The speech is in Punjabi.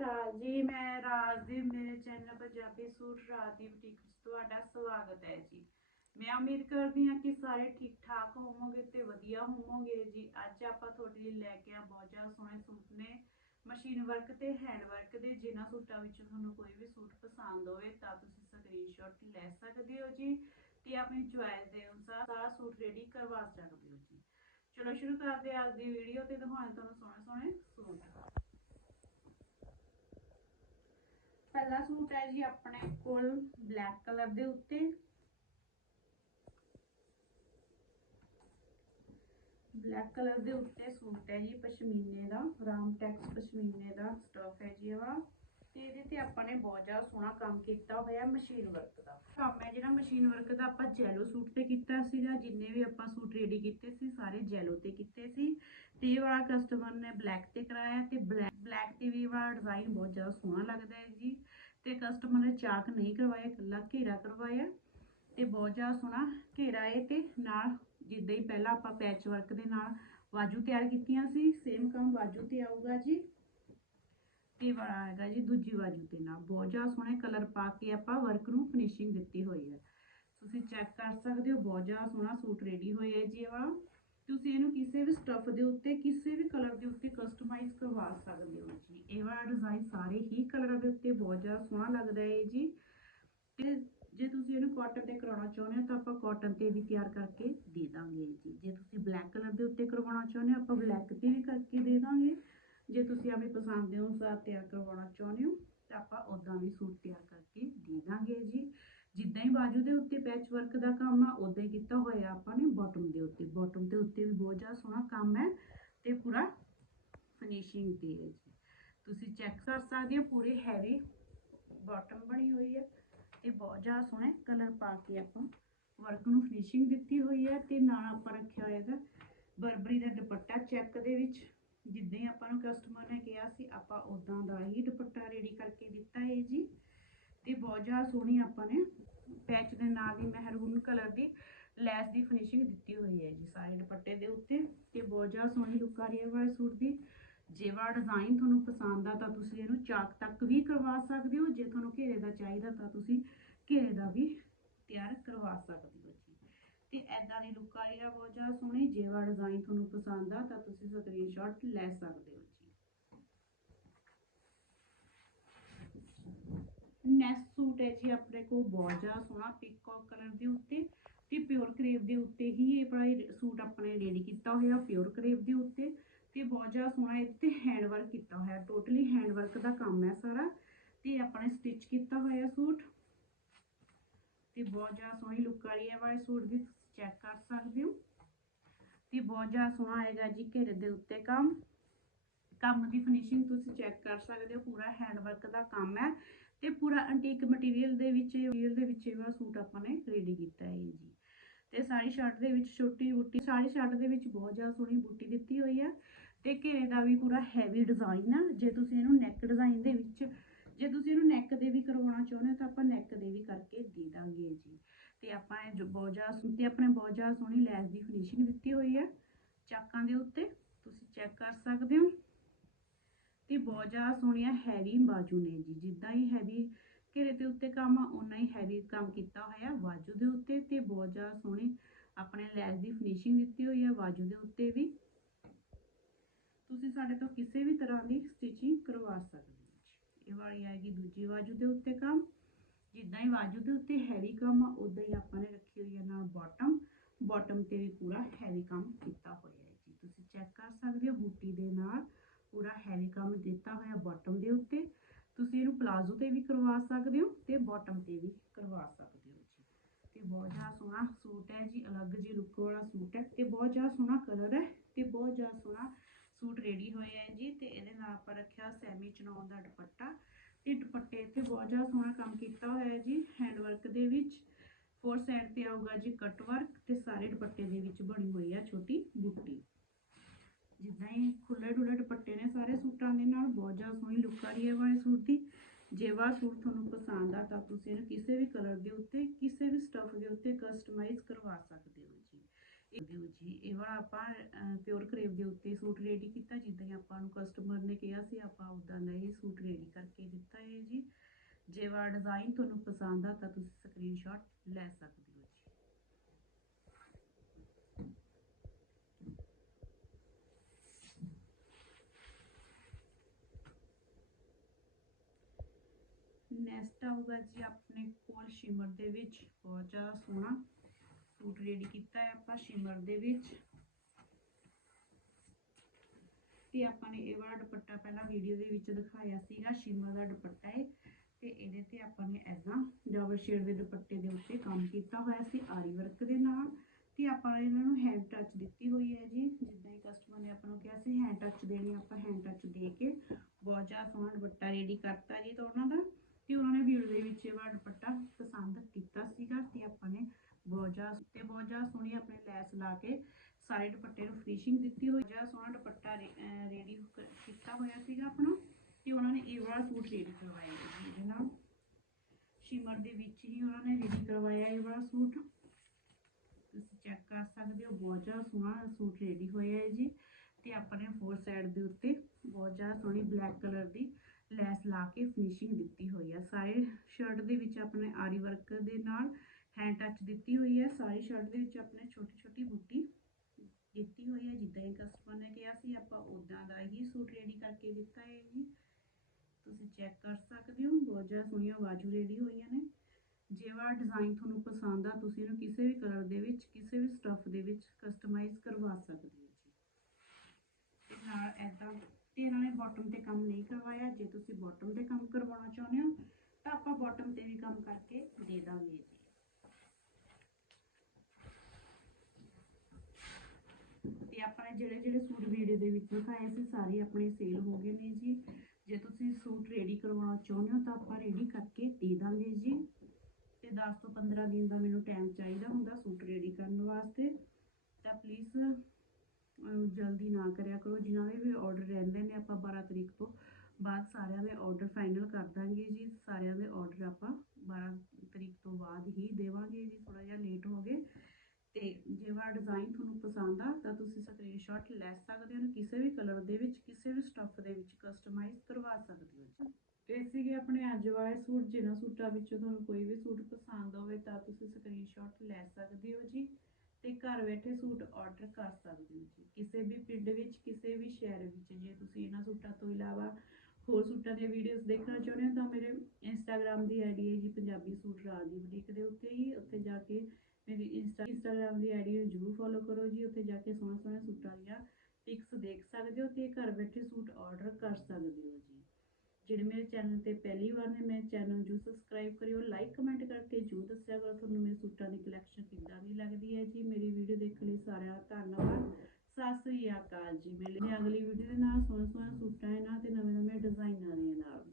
ਅਕਾਲ ਜੀ, ਮੈਂ ਰਾਜਦੀਪ, ਮੇਰੇ ਚੈਨਲ ਪੰਜਾਬੀ ਸੂਟ ਰਾਤ ਬੁਟੀਕ ਵਿੱਚ ਤੁਹਾਡਾ ਸਵਾਗਤ ਹੈ ਜੀ। ਮੈਂ ਉਮੀਦ ਕਰਦੀ ਹਾਂ ਕਿ ਸਾਰੇ ਠੀਕ ਠਾਕ ਹੋਵੋਗੇ ਤੇ ਵਧੀਆ ਹੋਵੋਗੇ ਜੀ। ਅੱਜ ਆਪਾਂ ਤੁਹਾਡੇ ਲਈ ਲੈ ਕੇ ਆ ਬਹੁਤ ਜ਼ਿਆਦਾ ਸੋਹਣੇ ਸੂਟ ਨੇ। ਮਸ਼ੀਨ ਵਰਕ ਤੇ ਹੈਂਡ ਵਰਕ ਦੇ, ਜਿਨ੍ਹਾਂ ਸੂਟਾਂ ਵਿੱਚੋਂ ਤੁਹਾਨੂੰ ਕੋਈ ਵੀ ਸੂਟ ਪਸੰਦ ਹੋਵੇ ਤਾਂ ਤੁਸੀਂ ਸਕਰੀਨਸ਼ਾਟ ਲੈ ਸਕਦੇ ਹੋ ਜੀ ਤੇ ਆਪਣੀ ਚੁਆਇਸ ਦੇ ਅਨੁਸਾਰ ਸਾਰਾ ਸੂਟ ਰੈਡੀ ਕਰਵਾ ਸਕਦੇ ਹੋ ਜੀ। ਚਲੋ, ਸ਼ੁਰੂ ਕਰਦੇ ਹਾਂ ਅੱਜ ਦੀ ਵੀਡੀਓ ਤੇ ਦਿਖਾਉਣ ਤੁਹਾਨੂੰ ਸੋਹਣੇ ਸੋਹਣੇ ਸੂਟ। ਪਹਿਲਾ ਸੂਟ ਹੈ ਜੀ ਆਪਣੇ ਕੋਲ ਬਲੈਕ ਕਲਰ ਦੇ ਉੱਤੇ। ਬਲੈਕ ਕਲਰ ਦੇ ਉੱਤੇ ਸੂਟ ਹੈ ਜੀ ਪਸ਼ਮੀਨੇ ਦਾ, ਰਾਮ ਟੈਕਸ ਪਸ਼ਮੀਨੇ ਦਾ ਸਟਫ ਹੈ ਜੀ ਇਹ ਤੇ ਇਹਦੇ ਤੇ ਆਪਾਂ ਨੇ ਬਹੁਤ ਜ਼ਿਆਦਾ ਸੋਹਣਾ ਕੰਮ ਕੀਤਾ ਹੋਇਆ ਮਸ਼ੀਨ ਵਰਕ ਦਾ। ਕੰਮ ਹੈ ਜਿਹੜਾ ਮਸ਼ੀਨ ਵਰਕ ਦਾ ਆਪਾਂ ਜੈਲੋ ਸੂਟ ਤੇ ਕੀਤਾ ਸੀਗਾ, ਜਿੰਨੇ ਵੀ ਆਪਾਂ ਸੂਟ ਰੈਡੀ ਕੀਤੇ ਸੀ, ਸਾਰੇ ਜੈਲੋ ਤੇ ਕੀਤੇ ਸੀ। ਤੇ ਇਹ ਵਾਲਾ ਕਸਟਮਰ ਨੇ ਬਲੈਕ ਤੇ ਕਰਾਇਆ ਤੇ ਬਲੈਕ ਬਲੈਕ ਤੇ ਵੀ ਵਾਲਾ ਡਿਜ਼ਾਈਨ ਬਹੁਤ ਜ਼ਿਆਦਾ ਸੋਹਣਾ ਲੱਗਦਾ ਹੈ ਜੀ। ਤੇ ਕਸਟਮਰ ਨੇ ਚਾਕ ਨਹੀਂ ਕਰਵਾਇਆ, ਇਕੱਲਾ ਘੇਰਾ ਕਰਵਾਇਆ ਤੇ ਬਹੁਤ ਜ਼ਿਆਦਾ ਸੋਹਣਾ ਘੇਰਾ ਹੈ ਤੇ ਨਾਲ ਜਿੱਦਾਂ ਹੀ ਪਹਿਲਾਂ ਆਪਾਂ ਪੈਚ ਵਰਕ ਦੇ ਨਾਲ ਬਾਜੂ ਤਿਆਰ ਕੀਤੀਆਂ ਸੀ ਸੇਮ ਕੰਮ ਬਾਜੂ ਤੇ ਆਊਗਾ ਜੀ। ਤੇ ਵਾਲਾ ਹੈਗਾ ਜੀ ਦੂਜੀ ਬਾਜੂ ਤੇ ਨਾਲ। ਬਹੁਤ ਜ਼ਿਆਦਾ ਸੋਹਣੇ ਕਲਰ ਪਾ ਕੇ ਆਪਾਂ ਵਰਕ ਨੂੰ ਫਿਨਿਸ਼ਿੰਗ ਦਿੱਤੀ ਹੋਈ ਹੈ। ਤੁਸੀਂ ਚੈੱਕ ਕਰ ਸਕਦੇ ਹੋ, ਬਹੁਤ ਜ਼ਿਆਦਾ ਸੋਹਣਾ ਸੂਟ ਰੈਡੀ ਹੋਇਆ ਜੀ ਇਹ ਵਾਲਾ ਤੁਸੀਂ ਇਹਨੂੰ ਕਿਸੇ ਵੀ ਸਟਫ ਦੇ ਉੱਤੇ, ਕਿਸੇ ਵੀ ਕਲਰ ਦੇ ਉੱਤੇ ਕਸਟਮਾਈਜ਼ ਕਰਵਾ ਸਕਦੇ ਹੋ ਜੀ। ਇਹ ਵਾਲਾ ਡਿਜ਼ਾਈਨ ਸਾਰੇ ਹੀ ਕਲਰਾਂ ਦੇ ਉੱਤੇ ਬਹੁਤ ਜ਼ਿਆਦਾ ਸੋਹਣਾ ਲੱਗਦਾ ਹੈ ਜੀ। ਤੇ ਜੇ ਤੁਸੀਂ ਇਹਨੂੰ ਕਾਟਨ ਤੇ ਕਰਾਉਣਾ ਚਾਹੁੰਦੇ ਹੋ ਤਾਂ ਆਪਾਂ ਕਾਟਨ ਤੇ ਵੀ ਤਿਆਰ ਕਰਕੇ ਦੇ ਦਾਂਗੇ ਜੀ। ਜੇ ਤੁਸੀਂ ਬਲੈਕ ਕਲਰ ਦੇ ਉੱਤੇ ਕਰਵਾਉਣਾ ਚਾਹੁੰਦੇ ਹੋ, ਆਪਾਂ ਬਲੈਕ ਤੇ ਵੀ ਕਰਕੇ ਦੇ ਦਾਂਗੇ। ਜੇ ਤੁਸੀਂ ਆਪਣੀ ਪਸੰਦ ਦੇ ਅਨੁਸਾਰ ਤਿਆਰ ਕਰਵਾਉਣਾ ਚਾਹੁੰਦੇ ਹੋ ਤਾਂ ਆਪਾਂ ਉਦਾਂ ਵੀ ਸੂਟ ਤਿਆਰ ਕਰਕੇ ਦੇ ਦਾਂਗੇ ਜੀ। ਜਿੱਦਾਂ ਹੀ ਬਾਜੂ ਦੇ ਉੱਤੇ ਪੈਚ ਵਰਕ ਦਾ ਕੰਮ ਆ ਉਦਾਂ ਹੀ ਕੀਤਾ ਹੋਇਆ ਆਪਾਂ ਨੇ ਬਾਟਮ ਦੇ ਉੱਤੇ। ਬਾਟਮ ਦੇ ਉੱਤੇ ਵੀ ਬਹੁਤ ਜ਼ਿਆਦਾ ਸੋਹਣਾ ਕੰਮ ਹੈ ਤੇ ਪੂਰਾ ਫਿਨਿਸ਼ਿੰਗ ਤੇ ਹੈ ਜੀ। ਤੁਸੀਂ ਚੈੱਕ ਕਰ ਸਕਦੇ ਹੋ, ਪੂਰੇ ਹੈਵੀ ਬਾਟਮ ਬਣੀ ਹੋਈ ਹੈ ਤੇ ਬਹੁਤ ਜ਼ਿਆਦਾ ਸੋਹਣੇ ਕਲਰ ਪਾ ਕੇ ਆਪਾਂ ਵਰਕ ਨੂੰ ਫਿਨਿਸ਼ਿੰਗ ਦਿੱਤੀ ਹੋਈ ਹੈ ਤੇ ਨਾਲ ਆਪਾਂ ਰੱਖਿਆ ਹੋਇਆ ਹੈਗਾ ਬਰਬਰੀ ਦਾ ਦੁਪੱਟਾ ਚੈੱਕ ਦੇ ਵਿੱਚ। ਜਿੱਦਾਂ ਹੀ ਆਪਾਂ ਨੂੰ ਕਸਟਮਰ ਨੇ ਕਿਹਾ ਸੀ, ਆਪਾਂ ਉਦਾਂ ਦਾ ਹੀ ਦੁਪੱਟਾ ਰੈਡੀ ਕਰਕੇ ਦਿੱਤਾ ਹੈ ਜੀ। ਤੇ ਬਹੁਤ ਜ਼ਿਆਦਾ ਸੋਹਣੀ ਆਪਾਂ ਨੇ ਪੈਚ ਦੇ ਨਾਲ ਹੀ ਮਹਿਰੂਨ ਕਲਰ ਦੀ ਲੈਸ ਦੀ ਫਿਨਿਸ਼ਿੰਗ ਦਿੱਤੀ ਹੋਈ ਹੈ ਜੀ ਸਾਰੇ ਦੁਪੱਟੇ ਦੇ ਉੱਤੇ ਤੇ ਬਹੁਤ ਜ਼ਿਆਦਾ ਸੋਹਣੀ ਲੁੱਕ ਆ ਰਹੀ ਹੈ ਵਾਲੇ ਸੂਟ ਦੀ। ਜੇ ਵਾ ਡਿਜ਼ਾਈਨ ਤੁਹਾਨੂੰ ਪਸੰਦ ਆ ਤਾਂ ਤੁਸੀਂ ਇਹਨੂੰ ਚਾਕ ਤੱਕ ਵੀ ਕਰਵਾ ਸਕਦੇ ਹੋ, ਜੇ ਤੁਹਾਨੂੰ ਘੇਰੇ ਦਾ ਚਾਹੀਦਾ ਤਾਂ ਤੁਸੀਂ ਘੇਰੇ ਦਾ ਵੀ ਤਿਆਰ ਕਰਵਾ ਸਕਦੇ ਹੋ ਜੀ। ਤੇ ਐਦਾਂ ਦੀ ਲੁੱਕ ਆ ਰਹੀ ਹੈ ਬਹੁਤ ਜ਼ਿਆਦਾ ਸੋਹਣੀ, ਜੇ ਵਾ ਡਿਜ਼ਾਈਨ ਤੁਹਾਨੂੰ ਪਸੰਦ ਆ ਤਾਂ ਤੁਸੀਂ ਸਕਰੀਨਸ਼ਾਟ ਲੈ ਸਕਦੇ ਹੋ। ਜੀ ਸੂਟ ਹੈ ਜੀ ਆਪਣੇ ਕੋਲ, ਬਹੁਤ ਜ਼ਿਆਦਾ ਸੋਹਣਾ ਪਿਕੋ ਕਲਰ ਦੇ ਉੱਤੇ ਤੇ ਪਿਓਰ ਕਰੇਪ ਦੇ ਉੱਤੇ ਹੀ ਇਹ ਆਪਣਾ ਸੂਟ ਆਪਣੇ ਰੈਡੀ ਕੀਤਾ ਹੋਇਆ ਪਿਓਰ ਕਰੇਪ ਦੇ ਉੱਤੇ ਤੇ ਬਹੁਤ ਜ਼ਿਆਦਾ ਸੋਹਣਾ ਇਹ ਹੈਂਡ ਵਰਕ ਕੀਤਾ ਹੋਇਆ ਟੋਟਲੀ ਹੈਂਡ ਵਰਕ ਦਾ ਕੰਮ ਹੈ ਸਾਰਾ ਤੇ ਆਪਣੇ ਸਟਿਚ ਕੀਤਾ ਹੋਇਆ ਸੂਟ ਤੇ ਬਹੁਤ ਜ਼ਿਆਦਾ ਸੋਹਣੀ ਲੁੱਕ ਆ ਹੈ ਵਾਲੇ ਸੂਟ ਦੀ ਚੈੱਕ ਕਰ ਸਕਦੇ ਹੋ ਤੇ ਬਹੁਤ ਜ਼ਿਆਦਾ ਸੋਹਣਾ ਆਏਗਾ ਜੀ ਘੇਰੇ ਦੇ ਉੱਤੇ ਕੰਮ ਕੰਮ ਦੀ ਫਿਨਿਸ਼ਿੰਗ ਤੁਸੀਂ ਚੈੱਕ ਕਰ ਸਕਦੇ ਹੋ, ਪੂਰਾ ਹੈਂਡ ਵਰਕ ਦਾ ਕੰਮ ਹੈ ਤੇ ਪੂਰਾ ਐਂਟੀਕ ਮਟੀਰੀਅਲ ਦੇ ਵਿੱਚ ਮਟੀਰੀਅਲ ਦੇ ਵਿੱਚ ਇਹ ਸੂਟ ਆਪਾਂ ਨੇ ਰੈਡੀ ਕੀਤਾ ਹੈ ਜੀ। ਤੇ ਸਾਰੀ ਸ਼ਰਟ ਦੇ ਵਿੱਚ ਛੋਟੀ ਬੂਟੀ ਸਾਰੀ ਸ਼ਰਟ ਦੇ ਵਿੱਚ ਬਹੁਤ ਜ਼ਿਆਦਾ ਸੋਹਣੀ ਬੂਟੀ ਦਿੱਤੀ ਹੋਈ ਹੈ ਤੇ ਘੇਰੇ ਦਾ ਵੀ ਪੂਰਾ ਹੈਵੀ ਡਿਜ਼ਾਈਨ ਆ। ਜੇ ਤੁਸੀਂ ਇਹਨੂੰ ਨੈਕ ਡਿਜ਼ਾਈਨ ਦੇ ਵਿੱਚ, ਜੇ ਤੁਸੀਂ ਇਹਨੂੰ ਨੈਕ ਦੇ ਵੀ ਕਰਵਾਉਣਾ ਚਾਹੁੰਦੇ ਹੋ ਤਾਂ ਆਪਾਂ ਨੈਕ ਦੇ ਵੀ ਕਰਕੇ ਦੇ ਦਾਂਗੇ ਜੀ। ਤੇ ਆਪਾਂ ਇਹ ਜੋ ਬਹੁਤ ਜ਼ਿਆਦਾ ਤੇ ਆਪਣੇ ਬਹੁਤ ਜ਼ਿਆਦਾ ਸੋਹਣੀ ਲੈਸ ਦੀ ਫਿਨਿਸ਼ਿੰਗ ਦਿੱਤੀ ਹੋਈ ਹੈ ਚਾਕਾਂ ਦੇ ਉੱਤੇ ਤੁਸੀਂ ਚੈੱਕ ਕਰ ਸਕਦੇ ਹੋ। ਤੇ ਬਹੁਤ ਜ਼ਿਆਦਾ ਸੋਹਣੀਆਂ ਹੈਵੀ ਬਾਜੂ ਨੇ ਜੀ। ਜਿੱਦਾਂ ਹੀ ਹੈਵੀ ਘੇਰੇ ਦੇ ਉੱਤੇ ਕੰਮ ਆ ਉਨਾ ਹੀ ਹੈਵੀ ਕੰਮ ਕੀਤਾ ਹੋਇਆ ਬਾਜੂ ਦੇ ਉੱਤੇ ਤੇ ਬਹੁਤ ਜ਼ਿਆਦਾ ਸੋਹਣੀ ਆਪਣੇ ਲੈਸ ਦੀ ਫਿਨਿਸ਼ਿੰਗ ਦਿੱਤੀ ਹੋਈ ਹੈ ਬਾਜੂ ਦੇ ਉੱਤੇ ਵੀ। ਤੁਸੀਂ ਸਾਡੇ ਤੋਂ ਕਿਸੇ ਵੀ ਤਰ੍ਹਾਂ ਦੀ ਸਟਿਚਿੰਗ ਕਰਵਾ ਸਕਦੇ ਹੋ ਇਹ ਵਾਲੀ ਆਏਗੀ ਦੂਜੀ ਬਾਜੂ ਦੇ ਉੱਤੇ ਕੰਮ। ਜਿੱਦਾਂ ਹੀ ਬਾਜੂ ਦੇ ਉੱਤੇ ਹੈਵੀ ਕੰਮ ਆ ਉਦਾਂ ਹੀ ਆਪਾਂ ਨੇ ਰੱਖੀ ਹੋਈ ਹੈ ਨਾਲ ਬਾਟਮ ਬਾਟਮ ਤੇ ਵੀ ਪੂਰਾ ਹੈਵੀ ਕੰਮ ਕੀਤਾ ਹੋਇਆ ਹੈ ਜੀ। ਤੁਸੀਂ ਚੈੱਕ ਕਰ ਸਕਦੇ ਹੋ ਬੂਟੀ ਦੇ ਨਾਲ। ਪੂਰਾ ਹੈਵੀ ਕੰਮ ਦਿੱਤਾ ਹੋਇਆ ਬਾਟਮ ਦੇ ਉੱਤੇ। ਤੁਸੀਂ ਇਹਨੂੰ ਪਲਾਜ਼ੋ ਤੇ ਵੀ ਕਰਵਾ ਸਕਦੇ ਹੋ ਤੇ ਬਾਟਮ ਤੇ ਵੀ ਕਰਵਾ ਸਕਦੇ ਹੋ ਜੀ। ਤੇ ਬਹੁਤ ਜ਼ਿਆਦਾ ਸੋਹਣਾ ਸੂਟ ਹੈ ਜੀ, ਅਲੱਗ ਜੀ ਲੁੱਕ ਵਾਲਾ ਸੂਟ ਹੈ ਤੇ ਬਹੁਤ ਜ਼ਿਆਦਾ ਸੋਹਣਾ ਕਲਰ ਹੈ ਤੇ ਬਹੁਤ ਜ਼ਿਆਦਾ ਸੋਹਣਾ ਸੂਟ ਰੈਡੀ ਹੋਇਆ ਹੈ ਜੀ ਤੇ ਇਹਦੇ ਨਾਲ ਆਪਾਂ ਰੱਖਿਆ ਸੈਮੀ ਚਨੌਨ ਦਾ ਦੁਪੱਟਾ। ਤੇ ਦੁਪੱਟੇ ਤੇ ਬਹੁਤ ਜ਼ਿਆਦਾ ਸੋਹਣਾ ਕੰਮ ਕੀਤਾ ਹੋਇਆ ਹੈ ਜੀ ਹੈਂਡ ਵਰਕ ਦੇ ਵਿੱਚ। ਫੋਰ ਸਾਈਡ ਤੇ ਆਊਗਾ ਜੀ ਕਟ ਵਰਕ ਤੇ ਸਾਰੇ ਦੁਪੱਟੇ ਦੇ ਵਿੱਚ ਬਣੀ ਹੋਈ ਹੈ ਛੋਟੀ ਬੁੱਟੀ। ਜਿੱਦਾਂ ਹੀ ਖੁੱਲੇ ਡੁੱਲੇ ਦੁਪੱਟੇ ਸਾਰੇ ਸੂਟਾਂ ਦੇ ਨਾਲ ਬਹੁਤ ਜ਼ਿਆਦਾ ਸੋਹਣੀ ਲੁੱਕ ਆ ਰਹੀ ਹੈ ਵਾਲੇ ਸੂਟ ਦੀ। ਜੇ ਸੂਟ ਤੁਹਾਨੂੰ ਪਸੰਦ ਆ, ਤਾਂ ਤੁਸੀਂ ਇਹਨੂੰ ਕਿਸੇ ਵੀ ਕਲਰ ਦੇ ਉੱਤੇ, ਕਿਸੇ ਵੀ ਸਟਫ ਦੇ ਉੱਤੇ ਕਸਟਮਾਈਜ਼ ਕਰਵਾ ਸਕਦੇ ਹੋ ਜੀ। ਇਹ ਦਿਓ ਜੀ, ਇਹ ਵਾਲਾ ਆਪਾਂ ਪਿਓਰ ਕਰੇਪ ਦੇ ਉੱਤੇ ਸੂਟ ਰੈਡੀ ਕੀਤਾ, ਜਿੱਦਾਂ ਹੀ ਆਪਾਂ ਨੂੰ ਕਸਟਮਰ ਨੇ ਕਿਹਾ ਸੀ, ਆਪਾਂ ਉਦਾਂ ਦਾ ਹੀ ਸੂਟ ਰੈਡੀ ਕਰਕੇ ਦਿੱਤਾ ਹੈ ਜੀ। ਜੇ ਡਿਜ਼ਾਈਨ ਤੁਹਾਨੂੰ ਪਸੰਦ ਆ, ਤਾਂ ਤੁਸੀਂ ਸਕਰੀਨਸ਼ਾਟ ਲੈ ਸਕਦੇ ਹੋ ਆਊਗਾ ਜੀ ਆਪਣੇ ਕੋਲ ਸ਼ਿਮਰ ਦੇ ਵਿੱਚ। ਬਹੁਤ ਜ਼ਿਆਦਾ ਸੋਹਣਾ ਸੂਟ ਰੈਡੀ ਕੀਤਾ ਹੈ ਆਪਾਂ ਸ਼ਿਮਰ ਦੇ ਵਿੱਚ। ਤੇ ਆਪਾਂ ਨੇ ਇਹ ਵਾਲਾ ਦੁਪੱਟਾ ਪਹਿਲਾਂ ਵੀਡੀਓ ਦੇ ਵਿੱਚ ਦਿਖਾਇਆ ਸੀਗਾ, ਸ਼ਿਮਰ ਦਾ ਦੁਪੱਟਾ ਹੈ ਤੇ ਇਹਦੇ ਤੇ ਆਪਾਂ ਨੇ ਐਦਾਂ ਡਬਲ ਸ਼ੇਡ ਦੇ ਦੁਪੱਟੇ ਦੇ ਉੱਤੇ ਕੰਮ ਕੀਤਾ ਹੋਇਆ ਸੀ, ਆਰੀ ਵਰਕ ਦੇ ਨਾਲ। ਤੇ ਆਪਾਂ ਨੇ ਇਹਨਾਂ ਨੂੰ ਹੈਂਡ ਟੱਚ ਦਿੱਤੀ ਹੋਈ ਹੈ ਜੀ। ਜਿੱਦਾਂ ਹੀ ਕਸਟਮਰ ਨੇ ਆਪਾਂ ਨੂੰ ਕਿਹਾ ਸੀ ਹੈਂਡ ਟੱਚ ਦੇਣੀ, ਆਪਾਂ ਹੈਂਡ ਟੱਚ ਦੇ ਕੇ ਬਹੁਤ ਜ਼ਿਆਦਾ ਸੋਹਣਾ ਦੁਪੱਟਾ ਰੈਡੀ ਕਰਤਾ ਜੀ ਤਾਂ ਉਹਨਾਂ ਦਾ। ਤੇ ਉਹਨਾਂ ਨੇ ਵੀਡੀਓ ਦੇ ਵਿੱਚ ਇਹ ਦੁਪੱਟਾ ਪਸੰਦ ਕੀਤਾ ਸੀਗਾ ਤੇ ਆਪਾਂ ਨੇ ਬਹੁਤ ਜ਼ਿਆਦਾ ਤੇ ਬਹੁਤ ਜ਼ਿਆਦਾ ਸੋਹਣੀ ਆਪਣੇ ਲੈਸ ਲਾ ਕੇ ਸਾਰੇ ਦੁਪੱਟੇ ਨੂੰ ਫਿਨਿਸ਼ਿੰਗ ਦਿੱਤੀ ਹੋਈ ਜ਼ਿਆਦਾ ਸੋਹਣਾ ਦੁਪੱਟਾ ਰੈਡੀ ਕੀਤਾ ਹੋਇਆ ਸੀਗਾ ਆਪਣਾ ਤੇ ਉਹਨਾਂ ਨੇ ਇਹ ਵਾਲਾ ਸੂਟ ਰੈਡੀ ਕਰਵਾਇਆ ਜੀ, ਇਹਦੇ ਨਾਲ। ਸ਼ਿਮਰ ਦੇ ਵਿੱਚ ਹੀ ਉਹਨਾਂ ਨੇ ਰੈਡੀ ਕਰਵਾਇਆ ਇਹ ਵਾਲਾ ਸੂਟ। ਤੁਸੀਂ ਚੈੱਕ ਕਰ ਸਕਦੇ ਹੋ, ਬਹੁਤ ਜ਼ਿਆਦਾ ਸੋਹਣਾ ਸੂਟ ਰੈਡੀ ਹੋਇਆ ਹੈ ਜੀ। ਤੇ ਆਪਣੇ ਫੋਰ ਸਾਈਡ ਦੇ ਉੱਤੇ ਬਹੁਤ ਜ਼ਿਆਦਾ ਸੋਹਣੀ ਬਲੈਕ ਕਲਰ ਦੀ ਲੈਸ ਲਾ ਕੇ ਫਿਨਿਸ਼ਿੰਗ ਦਿੱਤੀ ਹੋਈ ਹੈ ਸਾਰੇ ਸ਼ਰਟ ਦੇ ਵਿੱਚ ਆਪਣੇ ਆਰੀ ਵਰਕ ਦੇ ਨਾਲ ਹੈਂਡ ਟੱਚ ਦਿੱਤੀ ਹੋਈ ਹੈ ਸਾਰੀ ਸ਼ਰਟ ਦੇ ਵਿੱਚ ਆਪਣੇ ਛੋਟੀ ਛੋਟੀ ਬੂਟੀ ਦਿੱਤੀ ਹੋਈ ਹੈ ਜਿੱਦਾਂ ਹੀ ਕਸਟਮਰ ਨੇ ਕਿਹਾ ਸੀ, ਆਪਾਂ ਉਦਾਂ ਦਾ ਹੀ ਸੂਟ ਰੈਡੀ ਕਰਕੇ ਦਿੱਤਾ ਹੈ ਜੀ। ਤੁਸੀਂ ਚੈੱਕ ਕਰ ਸਕਦੇ ਹੋ, ਬਹੁਤ ਜ਼ਿਆਦਾ ਸੋਹਣੀਆਂ ਬਾਜੂ ਰੈਡੀ ਹੋਈਆਂ ਨੇ। ਜੇ ਵਾਲਾ ਡਿਜ਼ਾਈਨ ਤੁਹਾਨੂੰ ਪਸੰਦ ਆ, ਤੁਸੀਂ ਇਹਨੂੰ ਕਿਸੇ ਵੀ ਕਲਰ ਦੇ ਵਿੱਚ, ਕਿਸੇ ਵੀ ਸਟੱਫ ਦੇ ਵਿੱਚ ਕਸਟਮਾਈਜ਼ ਕਰਵਾ ਸਕਦੇ ਹੋ ਜੀ। ਨਾਲ ਐਦਾਂ ਤੇ ਇਹਨਾਂ ਨੇ ਬਾਟਮ ਤੇ ਕੰਮ ਨਹੀਂ ਕਰਵਾਇਆ। ਜੇ ਤੁਸੀਂ ਬਾਟਮ ਤੇ ਕੰਮ ਕਰਵਾਉਣਾ ਚਾਹੁੰਦੇ ਹੋ, ਤਾਂ ਆਪਾਂ ਬਾਟਮ ਤੇ ਵੀ ਕੰਮ ਕਰਕੇ ਦੇ ਦਾਂਗੇ ਜੀ। ਤੇ ਆਪਾਂ ਜਿਹੜੇ ਜਿਹੜੇ ਸੂਟ ਵੀਡੀਓ ਦੇ ਵਿੱਚ ਦਿਖਾਏ ਸੀ, ਸਾਰੇ ਆਪਣੇ ਸੇਲ ਹੋ ਗਏ ਨੇ ਜੀ। ਜੇ ਤੁਸੀਂ ਸੂਟ ਰੈਡੀ ਕਰਵਾਉਣਾ ਚਾਹੁੰਦੇ ਹੋ, ਤਾਂ ਆਪਾਂ ਰੈਡੀ ਕਰਕੇ ਦੇ ਦਾਂਗੇ ਜੀ। ਤੇ 10 ਤੋਂ 15 ਦਿਨ ਦਾ ਮੈਨੂੰ ਟਾਈਮ ਚਾਹੀਦਾ ਹੁੰਦਾ ਸੂਟ ਰੈਡੀ ਕਰਨ ਵਾਸਤੇ। ਤਾਂ ਪਲੀਜ਼ ਜਲਦੀ ਨਾ ਕਰਿਆ ਕਰੋ। ਜਿਨ੍ਹਾਂ ਦੇ ਵੀ ਆਰਡਰ ਰਹਿੰਦੇ ਨੇ ਆਪਾਂ 12 ਤਰੀਕ ਤੋਂ ਬਾਅਦ ਸਾਰਿਆਂ ਦੇ ਆਰਡਰ ਫਾਈਨਲ ਕਰ ਦਾਂਗੇ ਜੀ। ਸਾਰਿਆਂ ਦੇ ਆਰਡਰ ਆਪਾਂ 12 ਤਰੀਕ ਤੋਂ ਬਾਅਦ ਹੀ ਦੇਵਾਂਗੇ ਜੀ। ਥੋੜਾ ਜਿਹਾ ਲੇਟ ਹੋ ਗਏ। ਤੇ ਜੇ ਵਾ ਡਿਜ਼ਾਈਨ ਤੁਹਾਨੂੰ ਪਸੰਦ ਆ, ਤਾਂ ਤੁਸੀਂ ਸਕਰੀਨਸ਼ਾਟ ਲੈ ਸਕਦੇ ਹੋ ਕਿਸੇ ਵੀ ਕਲਰ ਦੇ ਵਿੱਚ, ਕਿਸੇ ਵੀ ਸਟੱਫ ਦੇ ਵਿੱਚ ਕਸਟਮਾਈਜ਼ ਕਰਵਾ ਸਕਦੇ ਹੋ ਜੀ। ਤੇ ਸੀਗੇ ਆਪਣੇ ਅੱਜ ਵਾਲੇ ਸੂਟ। ਜਿਹਨਾਂ ਸੂਟਾਂ ਵਿੱਚੋਂ ਤੁਹਾਨੂੰ ਕੋਈ ਵੀ ਸੂਟ ਪਸੰਦ ਹੋਵੇ, ਤਾਂ ਤੁਸੀਂ ਸਕਰੀਨਸ਼ਾਟ ਲੈ ਸਕਦੇ ਹੋ ਜੀ। ਤੇ ਘਰ ਬੈਠੇ ਸੂਟ ਆਰਡਰ ਕਰ ਸਕਦੇ ਹੋ ਜੀ। ਕਿਸੇ ਵੀ ਪਿੰਡ ਵਿੱਚ ਕਿਸੇ ਵੀ ਸ਼ਹਿਰ ਵਿੱਚ ਜੇ ਤੁਸੀਂ ਇਹਨਾਂ ਸੂਟਾਂ ਤੋਂ ਇਲਾਵਾ ਹੋਰ ਸੂਟਾਂ ਦੀਆਂ ਵੀਡੀਓਜ਼ ਦੇਖਣਾ ਚਾਹੁੰਦੇ ਹੋ ਤਾਂ ਮੇਰੇ ਇੰਸਟਾਗ੍ਰam ਦੀ ਆਈਡੀ ਹੈ ਜੀ ਪੰਜਾਬੀ ਸੂਟ ਰਾਜ ਦੀ ਬੁਟੀਕ ਦੇ ਉੱਤੇ ਹੀ। ਉੱਥੇ ਜਾ ਕੇ ਮੇਰੀ ਇੰਸਟਾ ਇੰਸਟਾਗ੍ਰam ਦੀ ਆਈਡੀ ਨੂੰ ਜਰੂਰ ਫੋਲੋ ਕਰੋ ਜੀ। ਉੱਥੇ ਜਾ ਕੇ ਸੋਹਣੇ ਸੋਹਣੇ ਸੂਟਾਂ ਦੀਆਂ ਪਿਕਸ ਦੇਖ ਸਕਦੇ ਹੋ ਤੇ ਘਰ ਬੈਠੇ ਸੂਟ ਆਰਡਰ ਕਰ ਸਕਦੇ ਹੋ ਜੀ। ਜਿਹੜੇ ਮੇਰੇ ਚੈਨਲ ਤੇ ਪਹਿਲੀ ਵਾਰ ਨੇ, ਮੇਰੇ ਚੈਨਲ ਨੂੰ ਜੂ ਸਬਸਕ੍ਰਾਈਬ ਕਰਿਓ ਲਾਈਕ ਕਮੈਂਟ ਕਰਕੇ ਜ਼ਰੂਰ ਦੱਸਿਆ ਕਰੋ, ਤੁਹਾਨੂੰ ਮੇਰੇ ਸੂਟਾਂ ਦੀ ਕਲੈਕਸ਼ਨ ਕਿੱਦਾਂ ਦੀ ਲੱਗਦੀ ਹੈ ਜੀ। ਮੇਰੀ ਵੀਡੀਓ ਦੇਖਣ ਲਈ ਸਾਰਿਆਂ ਦਾ ਧੰਨਵਾਦ। ਸਤਿ ਸ੍ਰੀ ਅਕਾਲ ਜੀ। ਮਿਲਦੇ ਹਾਂ ਅਗਲੀ ਵੀਡੀਓ ਦੇ ਨਾਲ ਸੋਹਣੇ ਸੋਹਣੇ ਸੂਟਾਂ ਦੇ ਨਾਲ ਤੇ ਨਵੇਂ ਨਵੇਂ ਡਿਜ਼ਾਇਨਾਂ ਦੇ ਨਾਲ।